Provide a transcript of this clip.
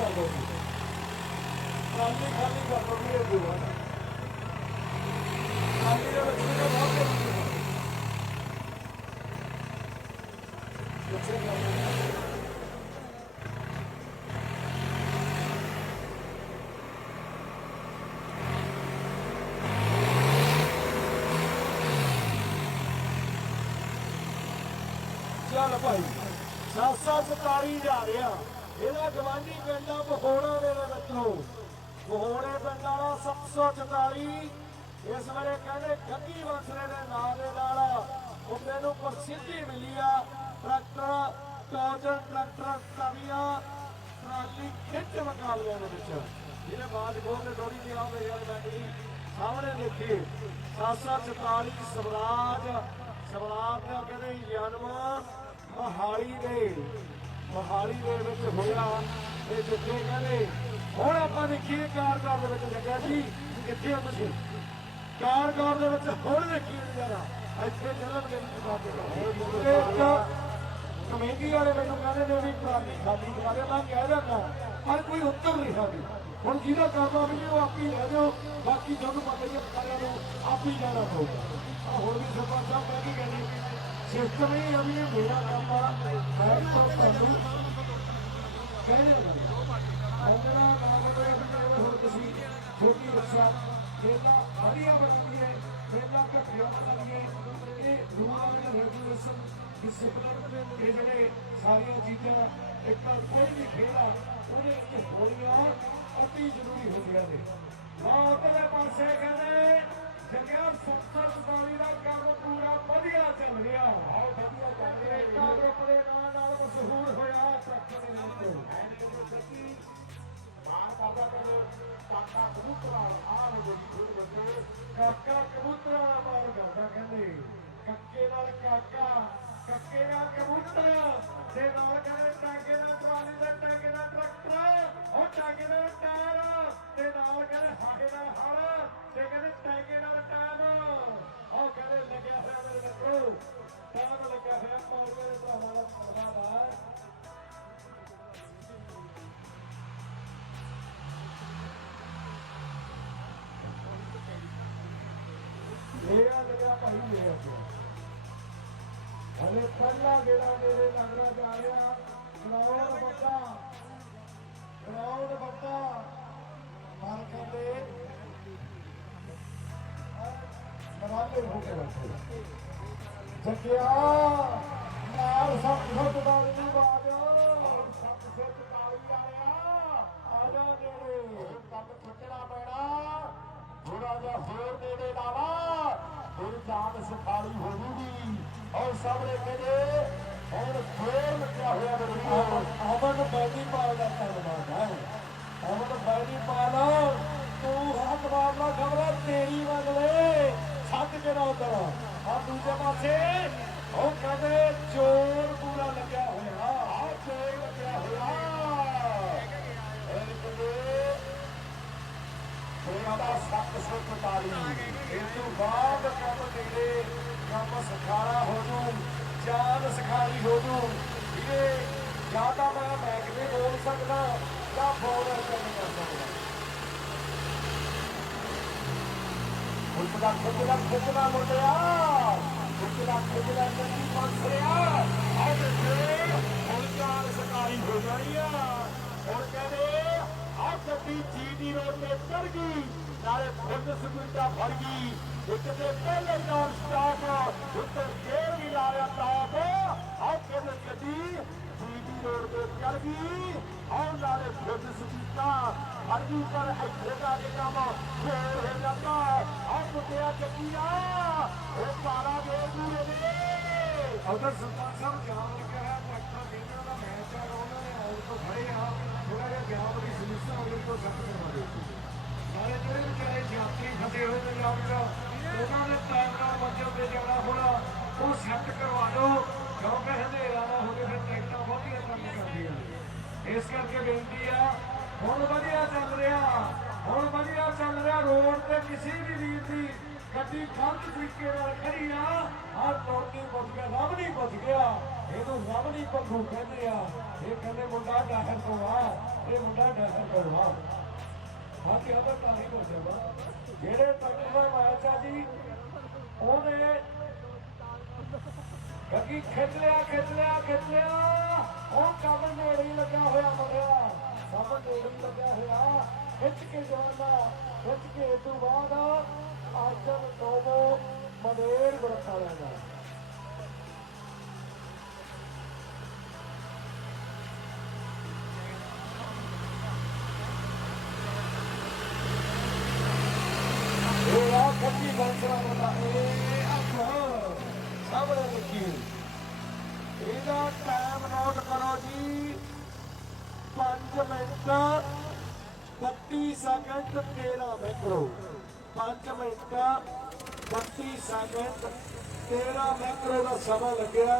ਕਰ ਦੋ ਖਾਲੀ ਖਾਲੀ ਕਰ ਦੋ ਇਹ ਦੂਆ ਖਾਲੀ ਦੇ ਵਿੱਚ ਤਾਂ ਬਹੁਤ ਕੁਝ ਹੈ ਕਿੱਥੇ ਚੱਲ ਭਾਈ ਸਾਸਾ ਸਤਾਰੀ ਜਾ ਰਿਹਾ। ਇਹਦਾ ਗਵਾਂਢੀ ਪਿੰਡ ਆ ਬਹੋੜਾ ਦੇ ਵਿੱਚੋਂ। ਬਹੋੜੇ ਪਿੰਡ ਵਾਲਾ 744 ਇਸ ਵੇਲੇ ਕਹਿੰਦੇ ਗੱਗੀ ਵਸਰੇ ਦੇ ਨਾਂ ਦੇ ਨਾਲ ਉਹਦੇ ਨੂੰ ਪ੍ਰਸਿੱਧੀ ਮਿਲੀ ਆ। ਟਰੈਕਟਰ, ਟੋਜਨ ਟਰੈਕਟਰ ਤਵੀਆਂ ਟਰਾਲੀ ਖਿੱਚ ਮੁਕਾਬਲਿਆਂ ਦੇ ਵਿੱਚ। ਇਹਦੇ ਬਾਅਦ ਗੋਲ ਦੇ ਡੋਰੀ ਦੀ ਆਵੇ ਯਾਰ ਬੈਠੀ ਸਾਹਮਣੇ ਦੇਖੀ 744 ਸਵਰਾਜ ਸਵਰਾਜ ਦਾ ਕਹਿੰਦੇ ਜਨਮ ਮਹਾਲੀ ਦੇ। ਮਹਾਲੀ ਦੇ ਵਿੱਚ ਹੋਇਆ। ਇਹ ਜਿੱਥੇ ਕਹਿੰਦੇ ਹੁਣ ਆਪਾਂ ਦੇਖੀਏ ਕਾਰਗਰ ਦੇ ਵਿੱਚ ਲੱਗਿਆ ਜੀ ਕਿੱਥੇ ਆ ਤੁਸੀਂ? ਕਾਰਗਰ ਦੇ ਵਿੱਚ ਹੁਣ ਦੇਖੀਏ ਜਰਾ ਇੱਥੇ ਚੱਲਣ ਦੇ ਇੱਕ ਕਮੇਟੀ ਵਾਲੇ ਮੈਨੂੰ ਕਹਿੰਦੇ ਨੇ ਵੀ ਟਰਾਲੀ ਖਾਲੀ ਕਰਾ ਦੇ ਮੈਂ ਕਹਿ ਦਿੰਦਾ ਪਰ ਕੋਈ ਉੱਤਰ ਨਹੀਂ ਸਾਡੀ ਹੁਣ ਜਿਹਦਾ ਕਰਨਾ ਵੀ ਉਹ ਆਪੀ ਲੈ ਜਾਓ ਬਾਕੀ ਤੁਹਾਨੂੰ ਪਤਾ ਹੀ ਹੈ ਸਾਰਿਆਂ ਨੂੰ ਆਪੀ ਜਾਣਾ ਪਊਗਾ। ਹੋਰ ਵੀ ਸਰਪੰਚ ਸਾਹਿਬ ਮੈਂ ਕੀ ਕਹਿੰਦੀ ਸਿਸਟਮ ਹੀ ਆ ਵੀ ਇਹ ਮੇਰਾ ਕੰਮ ਆ ਮੈਂ ਤਾਂ ਤੁਹਾਨੂੰ ਕਹਿੰਦੇ ਅੰਦਰਾ ਨਾਗਰੇ ਬਿਟੇ ਹੋਰ ਤੁਸੀਂ ਛੋਟੀ ਬੱਚਾ ਜਿਹੜਾ ਵਧੀਆ ਬਣਦੀ ਮੇਲਾ ਘਟਿਆ ਬਣਦੀ ਇਹ ਰੂਲ ਐਂਡ ਰੈਗੂਲੇਸ਼ਨ ਡਿਸਪਲਿਨ ਇਹ ਜਿਹੜੇ ਸਾਰੀਆਂ ਚੀਜ਼ਾਂ ਇੱਕ ਕੋਈ ਵੀ ਖੇਡਾ ਉਹਦੇ ਵਿੱਚ ਹੋਣੀਆਂ ਅਤੀ ਜ਼ਰੂਰੀ ਹੁੰਦੀਆਂ ਨੇ ਨਾ ਉਧਰਲੇ ਪਾਸੇ ਕਹਿੰਦੇ ਜਗਿਆ ਸੰਸਦ ਬਾਣੀ ਦਾ ਕੰਮ ਪੂਰਾ ਵਧੀਆ ਚੱਲ ਰਿਹਾ। ਬਹੁਤ ਵਧੀਆ ਚੱਲ ਰਿਹਾ ਇੱਕ ਗਰੁੱਪ ਦੇ ਨਾਂ ਨਾਲ ਮਸ਼ਹੂਰ ਹੋਇਆ ਟਰੱਕ ਦੇ ਨਾਲ ਮਾਰ ਕਾਦਾ ਕਰ ਕਾਕਾ ਕਬੂਤਰਾ ਆ ਲੋ ਜੀ ਬੰਦੇ ਕਾਕਾ ਕਬੂਤਰਾ ਦਾ ਮਾਰ ਕਰਦਾ ਕਹਿੰਦੇ। ਕੱਕੇ ਨਾਲ ਕਾਕਾ ਕੱਕੇ ਨਾਲ ਕਬੂਤਰ ਤੇ ਨਾਲ ਕਹਿੰਦੇ ਮੇਰਾ ਲੱਗਿਆ ਭਾਈ ਮੇਰਾ ਹਲੇ ਪਹਿਲਾ ਗੇੜਾ ਮੇਰੇ ਨਗਰਾ ਜਾ ਰਿਹਾ ਕਰਾਉਣ ਬੱਤਾ ਕਰਾਉਣ ਬੱਤਾ ਮਾਰ ਕਹਿੰਦੇ ਨਵਾਲੇ ਹੋ ਕੇ ਬੈਠੇ ਜੱਗਿਆ ਜਾਨ ਸੁਖਾਲੀ ਹੋ ਜੂਗੀ ਔਰ ਸਾਹਮਣੇ ਕਹਿੰਦੇ ਹੁਣ ਫੇਰ ਲੱਗਿਆ ਹੋਇਆ ਮੇਰੇ ਅਮਨ ਬੈਦੀ ਪਾਲ ਦਾ ਧੰਨਵਾਦ ਹੈ। ਅਮਨ ਬੈਦੀ ਪਾਲ ਤੂੰ ਹੱਥ ਮਾਰਨਾ ਖਬਰ ਤੇਰੀ ਮੰਗਲੇ ਛੱਡ ਕੇ ਨਾ ਉਧਰ ਆ। ਦੂਜੇ ਪਾਸੇ ਉਹ ਕਹਿੰਦੇ ਚੋਰ ਪੂਰਾ ਲੱਗਿਆ ਹੋਇਆ। ਆ ਚੋਰ ਲੱਗਿਆ ਹੋਇਆ। ਇਹ ਕਹਿੰਦੇ ਦਾ ਸੱਤ ਸੌ ਪਤਾਲੀ। ਇਸ ਤੋਂ ਬਾਅਦ ਕੰਮ ਨੇੜੇ ਕੰਮ ਸਖਾਲਾ ਹੋ ਜੂ ਜਾਨ ਸਖਾਲੀ ਹੋ ਜੂ ਇਹ ਜਾਂ ਤਾਂ ਮੈਂ ਮੈਕ ਵੀ ਬੋਲ ਸਕਦਾ ਜਾਂ ਬੋਲਰ ਕਰ ਸਕਦਾ। ਖੁੱਲਦਾ ਖੁੱਲਦਾ ਖੁੱਲਦਾ ਮੁੰਡਿਆ ਖੁੱਲਦਾ ਖੁੱਲਦਾ ਕੰਨੀ ਪੰਸਰਿਆ ਆਹ ਦੇਖੇ, ਹੁਣ ਜਾਨ ਸਖਾਲੀ ਹੋ ਜਾਣੀ ਆ। ਹੁਣ ਕਹਿੰਦੇ ਆ ਗੱਡੀ ਜੀਡੀ ਰੋਡ ਤੇ ਚੜ ਗਈ। ਨਾਲੇ ਫੁੱਟ ਸਪੀਡਾ ਫੜ ਗਈ। ਇੱਕ ਤੇ ਪਹਿਲੇ ਨਾਲ ਸਟਾਪ ਉੱਤੇ ਗੇਰ ਵੀ ਲਾਇਆ ਟਾਪ ਆ ਕਹਿੰਦੇ ਗੱਡੀ ਜੀਡੀ ਰੋਡ ਤੇ ਚੜ ਗਈ। ਆਉਣ ਨਾਲੇ ਫੁੱਟ ਸਪੀਡਾ ਫੜ ਗਈ, ਪਰ ਇੱਥੇ ਦਾ ਇਹ ਕੰਮ ਫੇਰ ਹੋ ਜਾਂਦਾ ਆ ਕੁੱਤਿਆ ਚੱਕੀਆ, ਇਹ ਸਾਰਾ ਦੇ ਦੂਰੇ ਦੇ ਉਧਰ ਸਰਪੰਚ ਸਾਹਿਬ ਜਾਣ ਉਹ ਸੈੱਟ ਕਰਵਾ ਦਿਓ ਕਿਉਂਕਿ ਹਨੇਰਾ ਨਾ ਹੋਵੇ, ਫਿਰ ਟਰੈਕਟਾਂ ਵਧੀਆ ਕੰਮ ਕਰਦੀਆਂ ਇਸ ਕਰਕੇ ਬੇਨਤੀ ਆ, ਹੁਣ ਵਧੀਆ ਚੱਲ ਰਿਹਾ, ਹੁਣ ਵਧੀਆ ਚੱਲ ਰਿਹਾ ਰੋਡ ਤੇ ਕਿਸੇ ਵੀ ਵੀਰ ਦੀ ਗੱਡੀ ਗਲਤ ਤਰੀਕੇ ਨਾਲ ਖੜੀ ਆ ਆ ਟੋਟੀ ਪੁੱਜ ਗਿਆ, ਰੱਬ ਨਹੀਂ ਪੁੱਜ ਗਿਆ। ਇਹਨੂੰ ਰਵਲੀ ਪੱਖੂ ਕਹਿੰਦੇ ਆ। ਇਹ ਕਹਿੰਦੇ ਮੁੰਡਾ ਡਾਹਰ ਤੋਂ ਆ, ਇਹ ਮੁੰਡਾ ਡਾਹਰ ਤੋਂ ਆ। ਹਾਂ ਕਿ ਅਬਰ ਤਾਂ ਹੋ ਜਾਵਾ ਜਿਹੜੇ ਤੱਕ ਦਾ ਮੈਚ ਆ ਜੀ, ਉਹਨੇ ਗੱਗੀ ਖਿੱਚ ਲਿਆ ਖਿੱਚ ਲਿਆ ਖਿੱਚ ਲਿਆ ਉਹ ਕੰਮ ਨੇੜੇ ਹੀ ਲੱਗਿਆ ਹੋਇਆ ਮੁੰਡਿਆ। ਕੰਮ ਨੇੜੇ ਹੀ ਲੱਗਿਆ ਹੋਇਆ। ਖਿੱਚ ਕੇ ਜਵਾਨਾ ਖਿੱਚ ਕੇ ਇਸ ਤੋਂ ਬਾਅਦ ਅਰਜਨ ਟੋਮੋ ਮਦੇਰ ਬਰਖਾ ਲੈਣਾ ਇਹ ਆ ਖੱਟੀ ਬੰਸਰਾ ਬੰਦਾ ਇਹ ਅੱਖ ਸਾਹਮਣੇ ਲਿਖੀ ਇਹਦਾ ਟਾਈਮ ਨੋਟ ਕਰੋ ਜੀ। 5 minute 32 second 13 macro 5 minute 32 second 13 macro ਦਾ ਸਮਾਂ ਲੱਗਿਆ।